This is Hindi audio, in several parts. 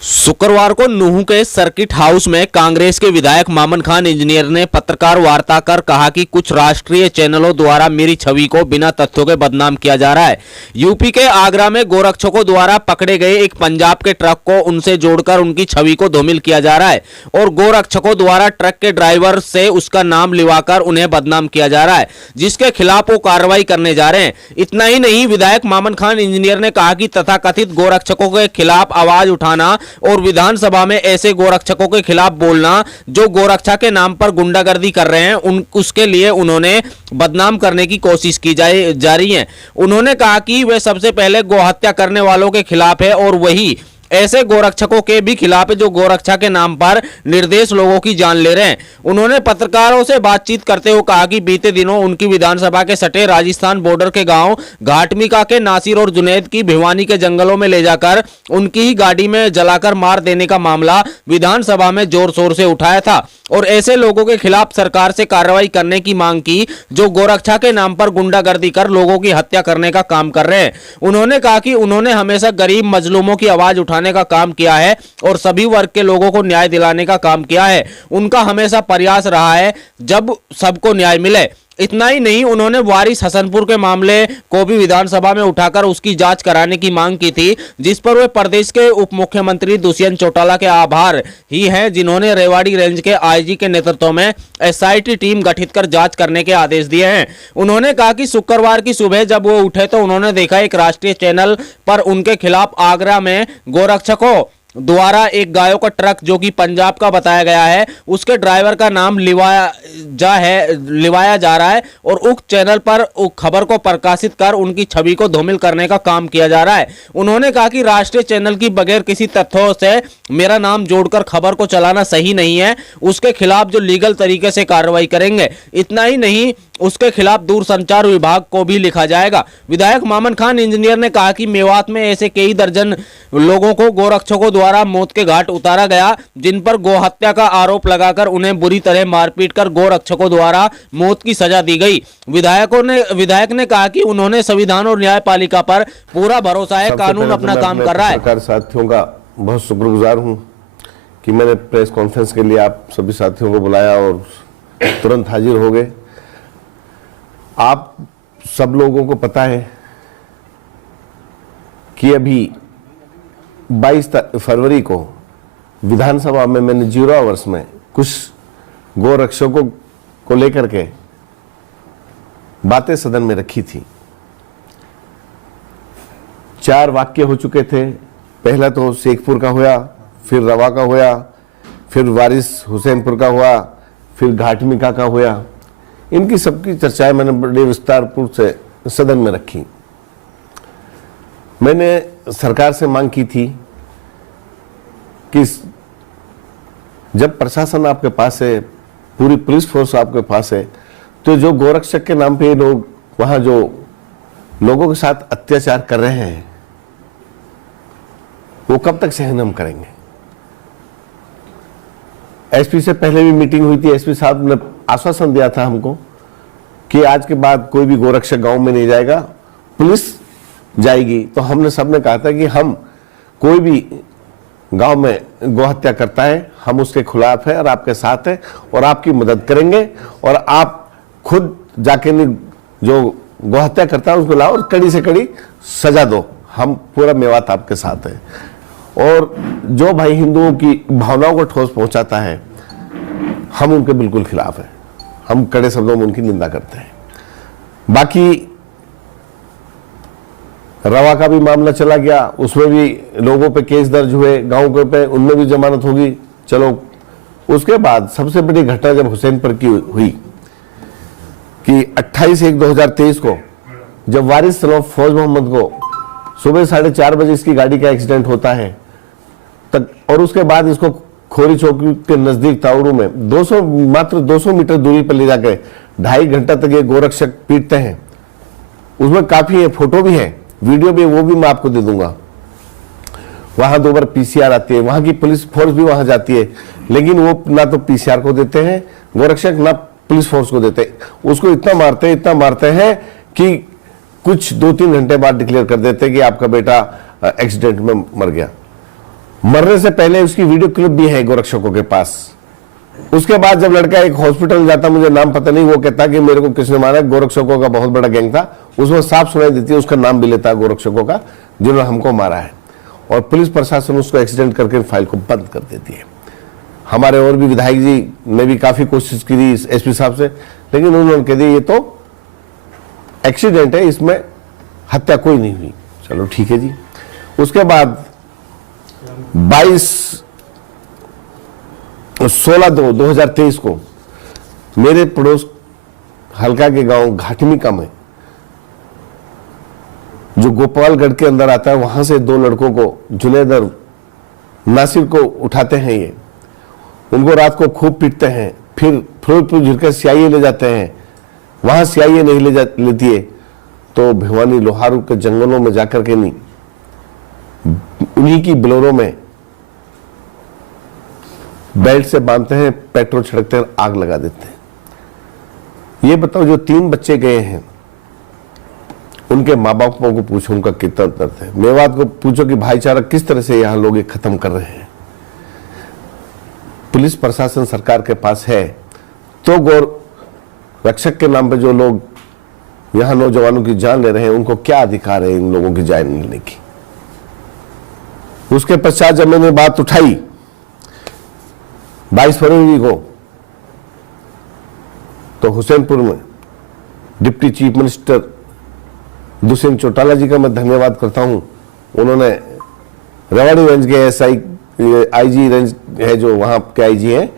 शुक्रवार को नूंह के सर्किट हाउस में कांग्रेस के विधायक मामन खान इंजीनियर ने पत्रकार वार्ता कर कहा कि कुछ राष्ट्रीय चैनलों द्वारा मेरी छवि को बिना तथ्यों के बदनाम किया जा रहा है। यूपी के आगरा में गोरक्षकों द्वारा पकड़े गए एक पंजाब के ट्रक को उनसे जोड़कर उनकी छवि को धूमिल किया जा रहा है और गोरक्षकों द्वारा ट्रक के ड्राइवर से उसका नाम लिवाकर उन्हें बदनाम किया जा रहा है, जिसके खिलाफ वो कार्रवाई करने जा रहे हैं। इतना ही नहीं, विधायक मामन खान इंजीनियर ने कहा कि तथाकथित गोरक्षकों के खिलाफ आवाज उठाना और विधानसभा में ऐसे गोरक्षकों के खिलाफ बोलना जो गोरक्षा के नाम पर गुंडागर्दी कर रहे हैं, उसके लिए उन्होंने बदनाम करने की कोशिश की जा रही है। उन्होंने कहा कि वे सबसे पहले गोहत्या करने वालों के खिलाफ है और वही ऐसे गोरक्षकों के भी खिलाफ जो गोरक्षा के नाम पर निर्दोष लोगों की जान ले रहे हैं। उन्होंने पत्रकारों से बातचीत करते हुए कहा कि बीते दिनों उनकी विधानसभा के सटे राजस्थान बॉर्डर के गांव घाटमिका के नासिर और जुनैद की भिवानी के जंगलों में ले जाकर उनकी ही गाड़ी में जलाकर मार देने का मामला विधानसभा में जोर शोर से उठाया था और ऐसे लोगों के खिलाफ सरकार से कार्रवाई करने की मांग की जो गोरक्षा के नाम पर गुंडागर्दी कर लोगों की हत्या करने का काम कर रहे हैं। उन्होंने कहा कि उन्होंने हमेशा गरीब मजलूमों की आवाज उठाने का काम किया है और सभी वर्ग के लोगों को न्याय दिलाने का काम किया है। उनका हमेशा प्रयास रहा है जब सबको न्याय मिले। इतना ही नहीं, उन्होंने वारिस हसनपुर के मामले को भी विधानसभा में उठाकर उसकी जांच कराने की मांग की थी, जिस पर वे प्रदेश के उप मुख्यमंत्री दुष्यंत चौटाला के आभार ही हैं, जिन्होंने रेवाड़ी रेंज के आईजी के नेतृत्व में एसआईटी टीम गठित कर जांच करने के आदेश दिए हैं। उन्होंने कहा कि शुक्रवार की सुबह जब वो उठे तो उन्होंने देखा एक राष्ट्रीय चैनल पर उनके खिलाफ आगरा में गोरक्षकों द्वारा एक गायों का ट्रक जो कि पंजाब का बताया गया है, उसके ड्राइवर का नाम लिवाया जा रहा है और उक्त चैनल पर खबर को प्रकाशित कर उनकी छवि को धूमिल करने का काम किया जा रहा है। उन्होंने कहा कि राष्ट्रीय चैनल की बगैर किसी तथ्यों से मेरा नाम जोड़कर खबर को चलाना सही नहीं है, उसके खिलाफ जो लीगल तरीके से कार्रवाई करेंगे। इतना ही नहीं, उसके खिलाफ दूरसंचार विभाग को भी लिखा जाएगा। विधायक मामन खान इंजीनियर ने कहा कि मेवात में ऐसे कई दर्जन लोगों को गोरक्षकों द्वारा मौत के घाट उतारा गया, जिन पर गोहत्या का आरोप लगाकर उन्हें बुरी तरह मारपीट कर गोरक्षकों द्वारा मौत की सजा दी गई। विधायक ने कहा कि उन्होंने संविधान और न्यायपालिका पर पूरा भरोसा है, कानून अपना काम कर रहा है। सरकार साथियों का बहुत शुक्रगुजार हूं कि मैंने प्रेस कॉन्फ्रेंस के लिए आप सभी साथियों को बुलाया और तुरंत हाजिर हो गए। आप सब लोगों को पता है कि अभी 22 फरवरी को विधानसभा में मैंने 0 आवर्स में कुछ गोरक्षकों को लेकर के बातें सदन में रखी थी। 4 वाक्य हो चुके थे। पहला तो शेखपुर का हुआ, फिर रवा का हुआ, फिर वारिस हुसैनपुर का हुआ, फिर घाटमिका का हुआ। इनकी सबकी चर्चाएं मैंने बड़े विस्तारपूर्वक से सदन में रखी। मैंने सरकार से मांग की थी कि जब प्रशासन आपके पास है, पूरी पुलिस फोर्स आपके पास है, तो जो गोरक्षक के नाम पे लोग वहां जो लोगों के साथ अत्याचार कर रहे हैं वो कब तक सहन हम करेंगे। एसपी से पहले भी मीटिंग हुई थी। एसपी साहब ने आश्वासन दिया था हमको कि आज के बाद कोई भी गोरक्षक गांव में नहीं जाएगा, पुलिस जाएगी। तो हमने सबने कहा था कि हम कोई भी गांव में गोहत्या करता है, हम उसके खिलाफ है और आपके साथ है और आपकी मदद करेंगे और आप खुद जाके जो गोहत्या करता है उसको लाओ और कड़ी से कड़ी सजा दो। हम पूरा मेवात आपके साथ है। और जो भाई हिंदुओं की भावनाओं को ठोस पहुंचाता है, हम उनके बिल्कुल खिलाफ हैं। हम कड़े शब्दों में उनकी निंदा करते हैं। बाकी रवा का भी मामला चला गया, उसमें भी लोगों पे केस दर्ज हुए, गांव के पे उनमें भी जमानत होगी। चलो, उसके बाद सबसे बड़ी घटना जब हुसैनपुर की हुई कि 28/1/2023 को जब वारिस सलोफ फौज मोहम्मद को सुबह 4:30 बजे इसकी गाड़ी का एक्सीडेंट होता है तक, और उसके बाद इसको खोरी चौकी के नजदीक ताउरू में मात्र 200 मीटर दूरी पर ले जाकर 2.5 घंटा तक ये गोरक्षक पीटते हैं। उसमें काफी है, फोटो भी है, वीडियो भी है, वो भी मैं आपको दे दूंगा। वहां 2 बार पीसीआर आती है, वहां की पुलिस फोर्स भी वहां जाती है, लेकिन वो ना तो पीसीआर को देते हैं गोरक्षक, ना पुलिस फोर्स को देते। उसको इतना मारते हैं कि कुछ 2-3 घंटे बाद डिक्लेयर कर देते कि आपका बेटा एक्सीडेंट में मर गया। मरने से पहले उसकी वीडियो क्लिप भी है गोरक्षकों के पास। उसके बाद जब लड़का एक हॉस्पिटल में जाता, मुझे नाम पता नहीं, वो कहता कि मेरे को किसने मारा, गोरक्षकों का बहुत बड़ा गैंग था, उसमें साफ सुनाई देती है, उसका नाम भी लेता है गोरक्षकों का जिन्होंने हमको मारा है, और पुलिस प्रशासन उसको एक्सीडेंट करके फाइल को बंद कर देती है। हमारे और भी विधायक जी ने भी काफी कोशिश की थी एसपी साहब से, लेकिन उन्होंने कह दिया ये तो एक्सीडेंट है, इसमें हत्या कोई नहीं हुई। चलो ठीक है जी। उसके बाद 16/2/2023 को मेरे पड़ोस हल्का के गांव घाटमिका में, जो गोपालगढ़ के अंदर आता है, वहां से 2 लड़कों को, जुनैद और नासिर को उठाते हैं ये, उनको रात को खूब पीटते हैं, फिर फिरोजपुर झिड़कर सीआईए ले जाते हैं, वहां सीआईए नहीं लेती है तो भिवानी लोहारू के जंगलों में जाकर के नहीं, उन्हीं की बोलेरो में बेल्ट से बांधते हैं, पेट्रोल छिड़कते हैं, आग लगा देते हैं। ये बताओ जो 3 बच्चे गए हैं उनके माँ बापों को पूछो उनका कितना दर्द है। मेवात को पूछो कि भाईचारा किस तरह से यहां लोग खत्म कर रहे हैं। पुलिस प्रशासन सरकार के पास है तो गौर रक्षक के नाम पे जो लोग यहां नौजवानों की जान ले रहे हैं, उनको क्या अधिकार है इन लोगों की जान लेने की। उसके पश्चात जब मैंने बात उठाई 22 फरवरी को, तो हुसैनपुर में deputy chief minister Dushyant Chautala ji का मैं धन्यवाद करता हूं। उन्होंने रेवाड़ी रेंज के आईजी रेंज है, जो वहां के आईजी हैं,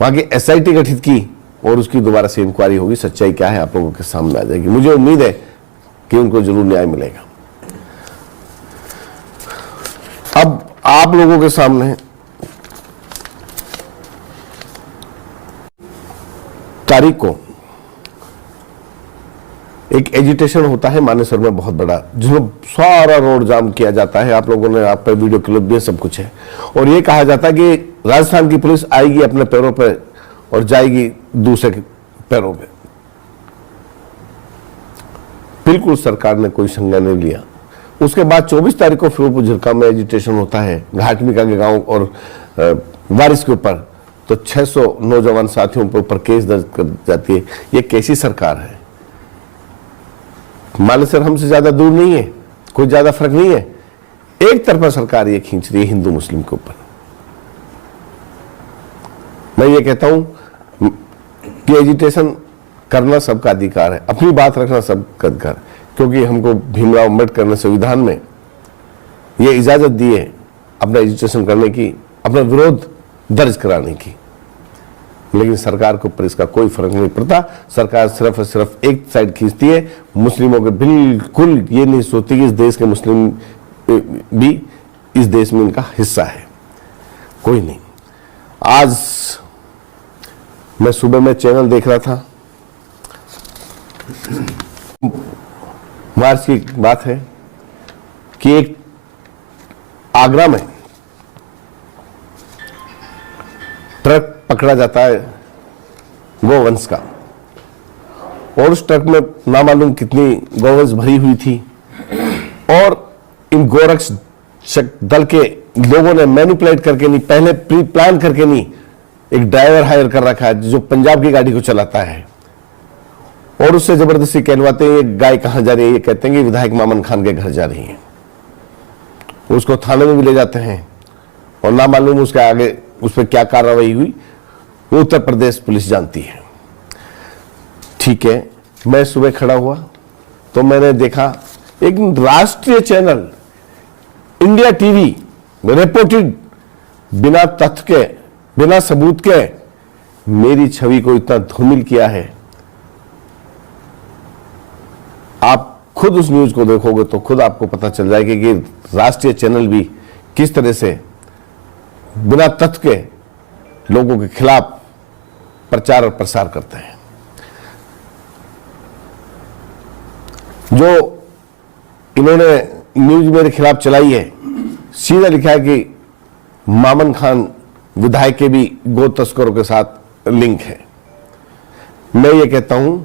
वहां की एसआईटी गठित की और उसकी दोबारा से इंक्वायरी होगी, सच्चाई क्या है आप लोगों के सामने आ जाएगी। मुझे उम्मीद है कि उनको जरूर न्याय मिलेगा। अब आप लोगों के सामने तारीख को एक एजिटेशन होता है मानेसर में बहुत बड़ा, जिसमें सारा रोड जाम किया जाता है। आप लोगों ने आप पे वीडियो क्लिप भी सब कुछ है, और ये कहा जाता है कि राजस्थान की पुलिस आएगी अपने पैरों पे और जाएगी दूसरे के पैरों पे। बिल्कुल सरकार ने कोई संज्ञान नहीं लिया। उसके बाद 24 तारीख को फिरोजपुर झिरका में एजिटेशन होता है घाटमिका के गांव और वारिस के ऊपर, तो 600 नौजवान साथियों के ऊपर केस दर्ज कर जाती है। ये कैसी सरकार है? मानेसर हमसे ज्यादा दूर नहीं है, कोई ज्यादा फर्क नहीं है। एक तरफा सरकार ये खींच रही है हिंदू मुस्लिम के ऊपर। मैं ये कहता हूं कि एजिटेशन करना सबका अधिकार है, अपनी बात रखना सबका अधिकार है, क्योंकि हमको भीमराव अम्बेडकर ने संविधान में ये इजाजत दी है अपना एजिटेशन करने की, अपना विरोध दर्ज कराने की। लेकिन सरकार को ऊपर इसका कोई फर्क नहीं पड़ता। सरकार सिर्फ और सिर्फ एक साइड खींचती है, मुस्लिमों के बिल्कुल ये नहीं सोचती कि इस देश के मुस्लिम भी इस देश में इनका हिस्सा है। कोई नहीं। आज मैं सुबह में चैनल देख रहा था, मार्च की बात है कि एक आगरा में ट्रक पकड़ा जाता है गोवंश का, और उस ट्रक में नामालूम कितनी गोवंश भरी हुई थी, और इन गोरक्षक दल के लोगों ने मैनिपुलेट करके नहीं, पहले प्री प्लान करके नहीं, एक ड्राइवर हायर कर रखा है जो पंजाब की गाड़ी को चलाता है, और उससे जबरदस्ती कहलवाते हैं ये गाय कहां जा रही है, ये कहते हैं कि विधायक मामन खान के घर जा रही है। उसको थाने में भी ले जाते हैं, और नामालूम उसके आगे उस पर क्या कार्रवाई हुई वो उत्तर प्रदेश पुलिस जानती है। ठीक है, मैं सुबह खड़ा हुआ तो मैंने देखा एक राष्ट्रीय चैनल इंडिया टीवी रिपोर्टेड बिना तथ्य के, बिना सबूत के मेरी छवि को इतना धूमिल किया है। आप खुद उस न्यूज को देखोगे तो खुद आपको पता चल जाएगा कि राष्ट्रीय चैनल भी किस तरह से बिना तथ्य के लोगों के खिलाफ प्रचार और प्रसार करते हैं। जो इन्होंने न्यूज मेरे खिलाफ चलाई है, सीधा लिखा है कि मामन खान विधायक के भी गो तस्करों के साथ लिंक है। मैं ये कहता हूं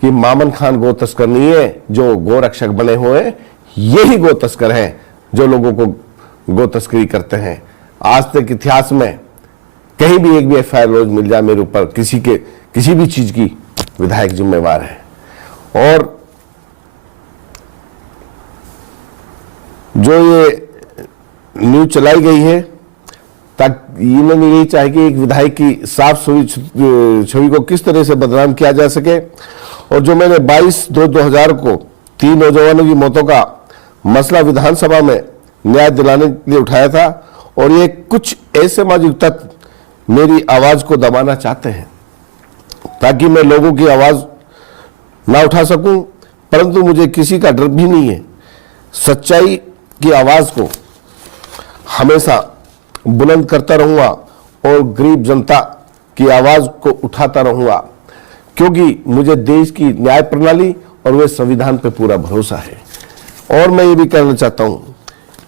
कि मामन खान गो तस्कर नहीं है, जो गो रक्षक बने हुए हैं यही गो तस्कर हैं, जो लोगों को गो तस्करी करते हैं। आज तक इतिहास में कहीं भी एक भी एफआईआर रोज मिल जाए मेरे ऊपर किसी भी चीज की, विधायक जिम्मेवार है। और जो ये न्यूज चलाई गई है, ताकि इन्होंने यही चाहे कि एक विधायक की साफ छवि को किस तरह से बदनाम किया जा सके। और जो मैंने 22/2/2000 को 3 नौजवानों की मौतों का मसला विधानसभा में न्याय दिलाने के लिए उठाया था, और ये कुछ ऐसे सामाजिक तत्व मेरी आवाज को दबाना चाहते हैं ताकि मैं लोगों की आवाज ना उठा सकूं, परंतु मुझे किसी का डर भी नहीं है। सच्चाई की आवाज को हमेशा बुलंद करता रहूंगा और गरीब जनता की आवाज को उठाता रहूंगा, क्योंकि मुझे देश की न्याय प्रणाली और वे संविधान पे पूरा भरोसा है। और मैं ये भी कहना चाहता हूं,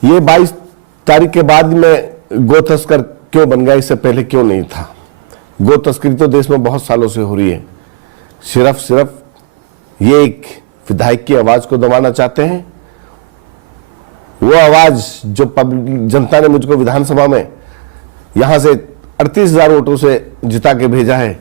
ये 22 तारीख के बाद में गो तस्कर क्यों बन गया, इससे पहले क्यों नहीं था। गो तस्करी तो देश में बहुत सालों से हो रही है। सिर्फ ये एक विधायक की आवाज को दबाना चाहते हैं। वो आवाज जो जनता ने मुझको विधानसभा में यहां से 38,000 वोटों से जिता के भेजा है,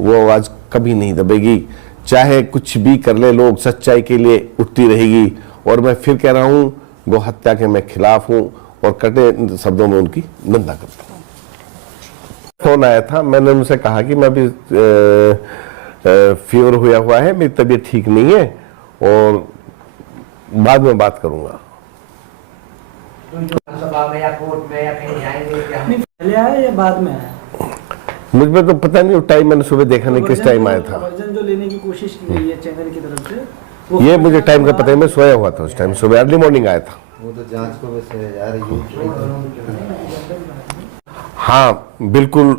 वो आवाज कभी नहीं दबेगी। चाहे कुछ भी कर ले लोग, सच्चाई के लिए उठती रहेगी। और मैं फिर कह रहा हूं, गो हत्या के मैं खिलाफ हूं और कटे शब्दों में उनकी निंदा करता हूं। फोन आया था, मैंने उनसे कहा कि मैं भी फीवर हुआ है, मेरी तबीयत ठीक नहीं है और बाद में बात करूंगा। सभा में या कोर्ट में या कहीं आएंगे क्या? पहले आया या बाद में आया? मुझ में तो पता नहीं, टाइम मैंने सुबह देखा नहीं किस टाइम आया था। वर्जन जो लेने की कोशिश की गई है चैनल की तरफ से, वो ये मुझे टाइम का पता है, मैं सोया हुआ था उस टाइम, सुबह अर्ली मॉर्निंग आया था। वो तो जांच को बस यार हाँ बिल्कुल,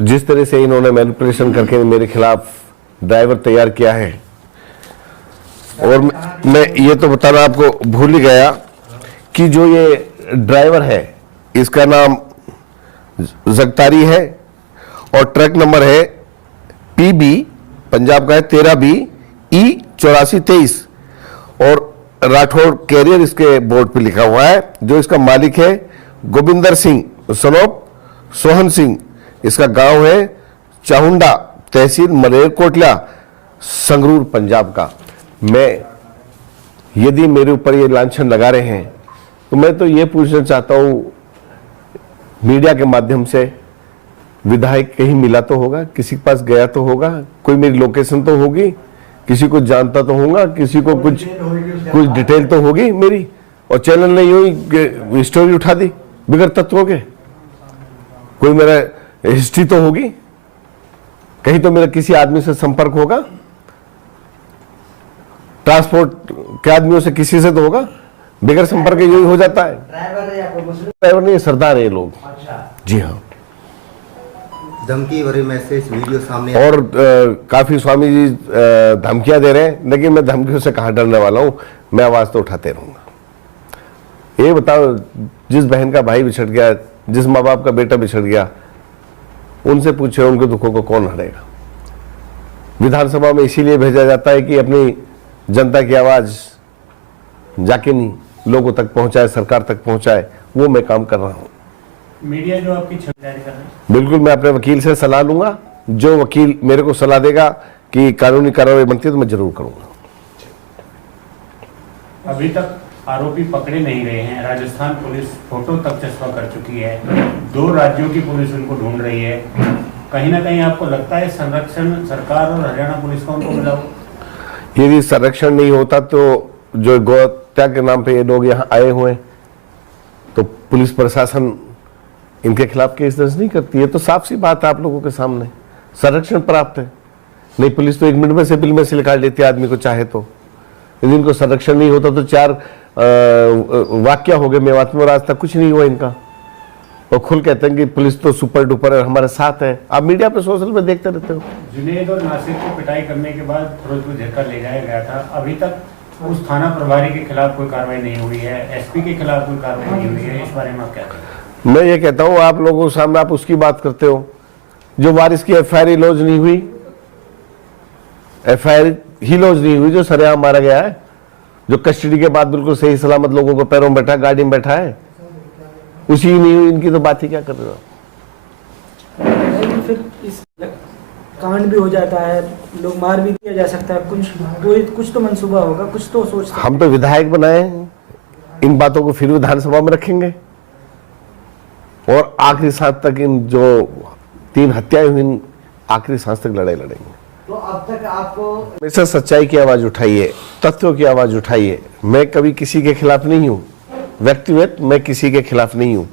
जिस तरह से इन्होंने मैनिपुलेशन करके मेरे खिलाफ ड्राइवर तैयार किया है। और मैं ये तो बताना आपको भूल ही गया कि जो ये ड्राइवर है इसका नाम जगतारी है और ट्रक नंबर है PB, पंजाब का है 13B E8423 और राठौड़ कैरियर इसके बोर्ड पे लिखा हुआ है। जो इसका मालिक है गोविंदर सिंह सनोप सोहन सिंह, इसका गांव है चाहुंडा, तहसील मलेरकोटला, संगरूर, पंजाब का। मैं यदि मेरे ऊपर ये लांछन लगा रहे हैं तो मैं तो ये पूछना चाहता हूं मीडिया के माध्यम से, विधायक कहीं मिला तो होगा, किसी के पास गया तो होगा, कोई मेरी लोकेशन तो होगी, किसी को जानता तो होगा, किसी को कुछ डिटेल तो होगी मेरी। और चैनल ने यूं स्टोरी उठा दी बिगड़ तत्वों के, कोई मेरा हिस्ट्री तो होगी, कहीं तो मेरा किसी आदमी से संपर्क होगा, ट्रांसपोर्ट के आदमियों से किसी से तो होगा। बिगड़ संपर्क यही हो जाता है। ड्राइवर है या कोई मुस्लिम? ड्राइवर नहीं, सरदार है ये लोग। अच्छा, जी हाँ। धमकी भरे मैसेज वीडियो सामने और काफी स्वामी जी धमकियां दे रहे हैं, लेकिन मैं धमकियों से कहां डरने वाला हूं, मैं आवाज तो उठाते रहूंगा। ये बताओ, जिस बहन का भाई बिछड़ गया, जिस माँ बाप का बेटा बिछड़ गया, उनसे पूछे उनके दुखों को कौन हरेगा। विधानसभा में इसीलिए भेजा जाता है कि अपनी जनता की आवाज जाके नहीं लोगों तक पहुंचाए, सरकार तक पहुंचाए। वो मैं काम कर रहा हूं। मीडिया जो आपकी छवि जारी कर रही है, बिल्कुल, मैं अपने वकील से सलाह लूंगा। जो वकील मेरे को सलाह देगा कि कानूनी कार्रवाई बनती है तो मैं जरूर करूंगा। अभी तक आरोपी पकड़े नहीं गए हैं। राजस्थान पुलिस फोटो तक चस्पा कर चुकी है, 2 राज्यों की पुलिस उनको ढूंढ रही है। कहीं ना कहीं आपको लगता है संरक्षण सरकार और हरियाणा पुलिस को उनको मिला हो? यदि संरक्षण नहीं होता तो जो गौहत्या के नाम पे ये लोग यहाँ आए हुए हैं, तो पुलिस प्रशासन इनके खिलाफ केस दर्ज नहीं करती है। तो साफ सी बात है आप लोगों के सामने, संरक्षण प्राप्त है। नहीं, पुलिस तो 1 मिनट में सिविल में से निकाल लेती है आदमी को चाहे तो। यदि इनको संरक्षण नहीं होता तो 4 वाक्य हो गए मेवात में और आज तक कुछ नहीं हुआ इनका। और खुल कहते हैं कि पुलिस तो सुपर डुपर है, हमारे साथ है। आप मीडिया पे सोशल में देखते रहते हो। जुनेद और नासिर को पिटाई करने के बाद फिरोजपुर झरका ले जाया गया था। अभी तक उस थाना प्रभारी के खिलाफ कोई कार्रवाई नहीं हुई है, SP के खिलाफ कोई कार्रवाई नहीं हुई है। इस बारे में आप क्या कहेंगे? मैं ये कहता हूं, आप लोगों के सामने आप उसकी बात करते हो जो वारिस की FIR लॉन्च नहीं हुई, FIR ही लॉन्च नहीं हुई, जो सरेआम मारा गया है। जो कस्टडी के बाद बिल्कुल सही सलामत लोगों को पैरों में बैठा, गाड़ी में बैठा है, उसी नहीं हुई, इनकी तो बात ही क्या कर रहे हो। लेकिन फिर इस कांड भी हो जाता है, लोग मार भी दिया जा सकता है, कुछ तो मंसूबा होगा, कुछ तो सोचते हम तो विधायक बनाए हैं, इन बातों को फिर विधानसभा में रखेंगे और आखिरी सांस तक इन जो 3 हत्याएं हुई, इन आखिरी सांस तक लड़ाई लड़ेंगे। तो अब तक आपको हमेशा सच्चाई की आवाज उठाइए, तथ्यों की आवाज उठाइए। मैं कभी किसी के खिलाफ नहीं हूं, व्यक्तिगत मैं किसी के खिलाफ नहीं हूं।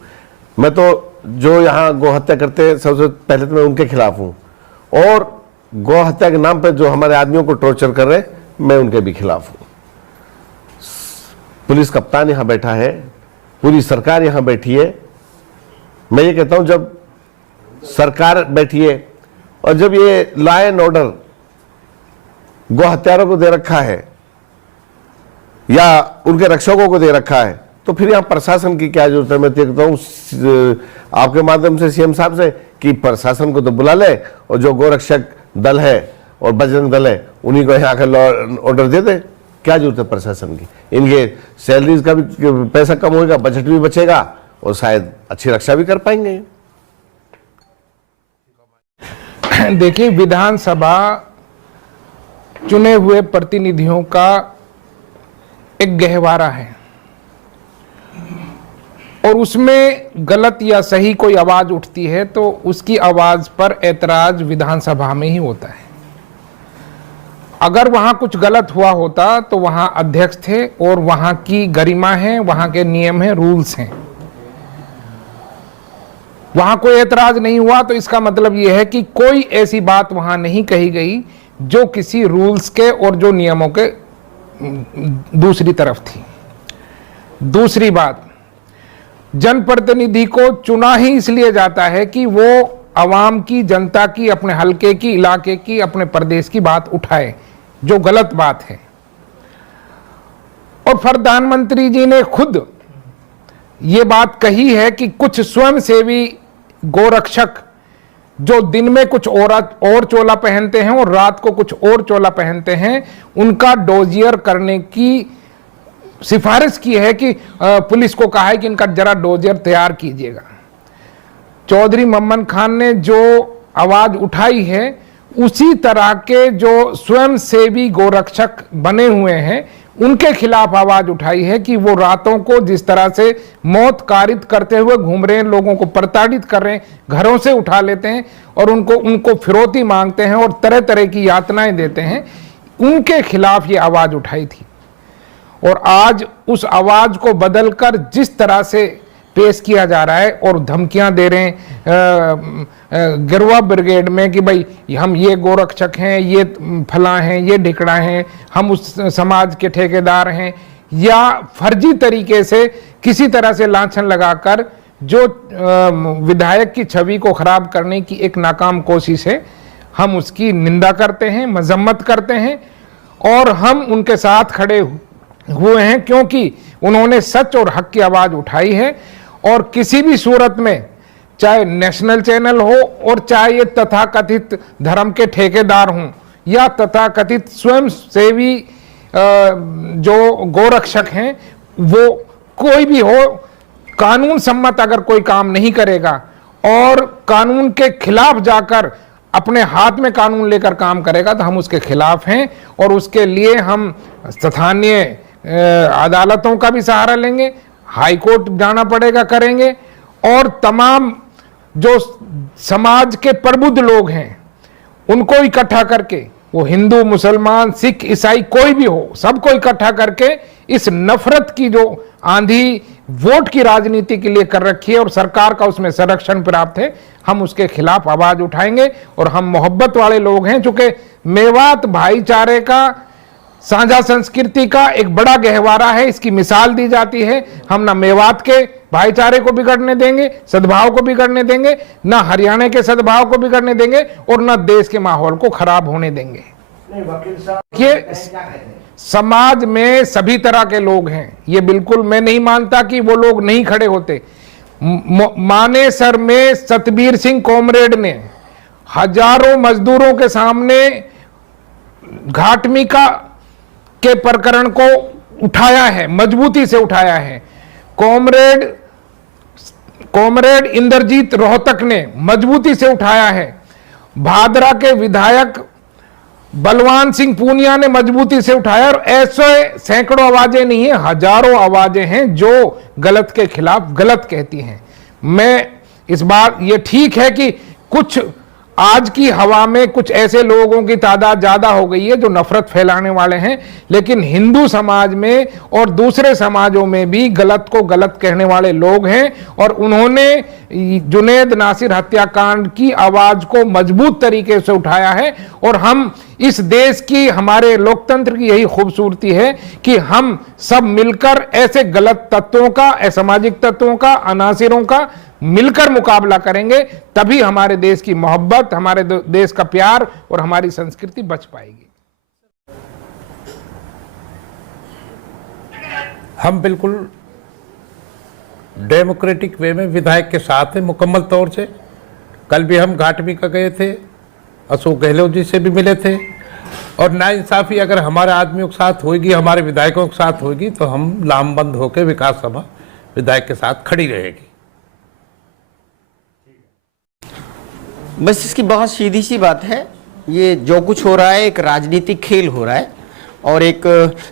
मैं तो जो यहाँ गौ हत्या करते हैं सबसे पहले तो मैं उनके खिलाफ हूं, और गौ हत्या के नाम पर जो हमारे आदमियों को टॉर्चर कर रहे हैं मैं उनके भी खिलाफ हूं। पुलिस कप्तान यहां बैठा है, पूरी सरकार यहां बैठी है। मैं ये कहता हूं जब सरकार बैठी है और जब ये लॉ एंड ऑर्डर गौ हत्यारों को दे रखा है या उनके रक्षकों को दे रखा है, तो फिर यहां प्रशासन की क्या जरूरत है। मैं देखता हूं आपके माध्यम से सीएम साहब से कि प्रशासन को तो बुला ले और जो गोरक्षक दल है और बजरंग दल है उन्हीं को यहाँ का लॉ ऑर्डर दे दे। क्या जरूरत है प्रशासन की। इनके सैलरीज का भी पैसा कम होगा, बजट भी बचेगा और शायद अच्छी रक्षा भी कर पाएंगे। देखिए, विधानसभा चुने हुए प्रतिनिधियों का एक गहवारा है और उसमें गलत या सही कोई आवाज उठती है तो उसकी आवाज पर ऐतराज विधानसभा में ही होता है। अगर वहां कुछ गलत हुआ होता तो वहां अध्यक्ष थे और वहां की गरिमा है, वहां के नियम हैं, रूल्स हैं। वहां कोई ऐतराज नहीं हुआ तो इसका मतलब यह है कि कोई ऐसी बात वहां नहीं कही गई जो किसी रूल्स के और जो नियमों के दूसरी तरफ थी। दूसरी बात, जनप्रतिनिधि को चुना ही इसलिए जाता है कि वो आवाम की, जनता की, अपने हलके की, इलाके की, अपने प्रदेश की बात उठाए जो गलत बात है। और प्रधानमंत्री जी ने खुद ये बात कही है कि कुछ स्वयंसेवी गोरक्षक जो दिन में कुछ और चोला पहनते हैं और रात को कुछ और चोला पहनते हैं, उनका डोजियर करने की सिफारिश की है कि पुलिस को कहा है कि इनका जरा डोजियर तैयार कीजिएगा। चौधरी मम्मन खान ने जो आवाज उठाई है उसी तरह के जो स्वयंसेवी गोरक्षक बने हुए हैं उनके खिलाफ आवाज उठाई है कि वो रातों को जिस तरह से मौत कारित करते हुए घूम रहे हैं, लोगों को प्रताड़ित कर रहे हैं, घरों से उठा लेते हैं और उनको फिरौती मांगते हैं और तरह तरह की यातनाएं देते हैं, उनके खिलाफ ये आवाज उठाई थी। और आज उस आवाज को बदलकर जिस तरह से पेश किया जा रहा है और धमकियां दे रहे हैं गिरवा ब्रिगेड में कि भाई हम ये गोरक्षक हैं, ये फला हैं, ये ढिकड़ा हैं, हम उस समाज के ठेकेदार हैं, या फर्जी तरीके से किसी तरह से लांछन लगाकर जो विधायक की छवि को खराब करने की एक नाकाम कोशिश है, हम उसकी निंदा करते हैं, मजम्मत करते हैं और हम उनके साथ खड़े हुए हैं क्योंकि उन्होंने सच और हक की आवाज उठाई है। और किसी भी सूरत में, चाहे नेशनल चैनल हो और चाहे ये तथाकथित धर्म के ठेकेदार हों या तथाकथित स्वयंसेवी जो गोरक्षक हैं, वो कोई भी हो, कानून सम्मत अगर कोई काम नहीं करेगा और कानून के खिलाफ जाकर अपने हाथ में कानून लेकर काम करेगा तो हम उसके खिलाफ हैं और उसके लिए हम स्थानीय अदालतों का भी सहारा लेंगे, हाई कोर्ट जाना पड़ेगा, करेंगे। और तमाम जो समाज के प्रबुद्ध लोग हैं उनको इकट्ठा करके, वो हिंदू, मुसलमान, सिख, ईसाई कोई भी हो, सबको इकट्ठा करके इस नफरत की जो आंधी वोट की राजनीति के लिए कर रखी है और सरकार का उसमें संरक्षण प्राप्त है, हम उसके खिलाफ आवाज उठाएंगे। और हम मोहब्बत वाले लोग हैं, चूंकि मेवात भाईचारे का, साझा संस्कृति का एक बड़ा गहवारा है, इसकी मिसाल दी जाती है। हम ना मेवात के भाईचारे को बिगड़ने देंगे, सद्भाव को बिगड़ने देंगे, ना हरियाणा के सद्भाव को बिगड़ने देंगे और ना देश के माहौल को खराब होने देंगे। नहीं, वकील साहब ये क्या कहते हैं? समाज में सभी तरह के लोग हैं, ये बिल्कुल मैं नहीं मानता कि वो लोग नहीं खड़े होते। मानेसर में सतबीर सिंह कॉमरेड ने हजारों मजदूरों के सामने घाटमी के प्रकरण को उठाया है, मजबूती से उठाया है। कॉमरेड इंद्रजीत रोहतक ने मजबूती से उठाया है। भादरा के विधायक बलवान सिंह पूनिया ने मजबूती से उठाया। और ऐसे सैकड़ों आवाजें नहीं है, हजारों आवाजें हैं जो गलत के खिलाफ गलत कहती हैं। मैं इस बार ये ठीक है कि कुछ आज की हवा में कुछ ऐसे लोगों की तादाद ज्यादा हो गई है जो नफरत फैलाने वाले हैं, लेकिन हिंदू समाज में और दूसरे समाजों में भी गलत को गलत कहने वाले लोग हैं। और उन्होंने जुनैद नासिर हत्याकांड की आवाज को मजबूत तरीके से उठाया है। और हम इस देश की, हमारे लोकतंत्र की यही खूबसूरती है कि हम सब मिलकर ऐसे गलत तत्वों का, असामाजिक तत्वों का, अनासिरों का मिलकर मुकाबला करेंगे, तभी हमारे देश की मोहब्बत, हमारे देश का प्यार और हमारी संस्कृति बच पाएगी। हम बिल्कुल डेमोक्रेटिक वे में विधायक के साथ हैं मुकम्मल तौर से। कल भी हम घाटवी का गए थे, अशोक गहलोत जी से भी मिले थे। और नाइंसाफी अगर हमारे आदमियों के साथ होगी, हमारे विधायकों के साथ होगी, तो हम लामबंद होकर विकास सभा विधायक के साथ खड़ी रहेगी। बस इसकी बहुत सीधी सी बात है, ये जो कुछ हो रहा है एक राजनीतिक खेल हो रहा है और एक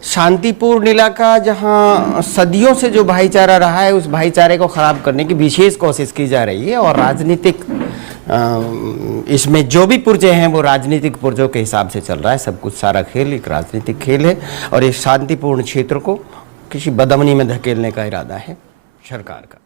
शांतिपूर्ण इलाका जहां सदियों से जो भाईचारा रहा है उस भाईचारे को ख़राब करने की विशेष कोशिश की जा रही है। और राजनीतिक इसमें जो भी पुर्जे हैं वो राजनीतिक पुर्जों के हिसाब से चल रहा है। सब कुछ, सारा खेल एक राजनीतिक खेल है और इस शांतिपूर्ण क्षेत्र को किसी बदअमनी में धकेलने का इरादा है सरकार का।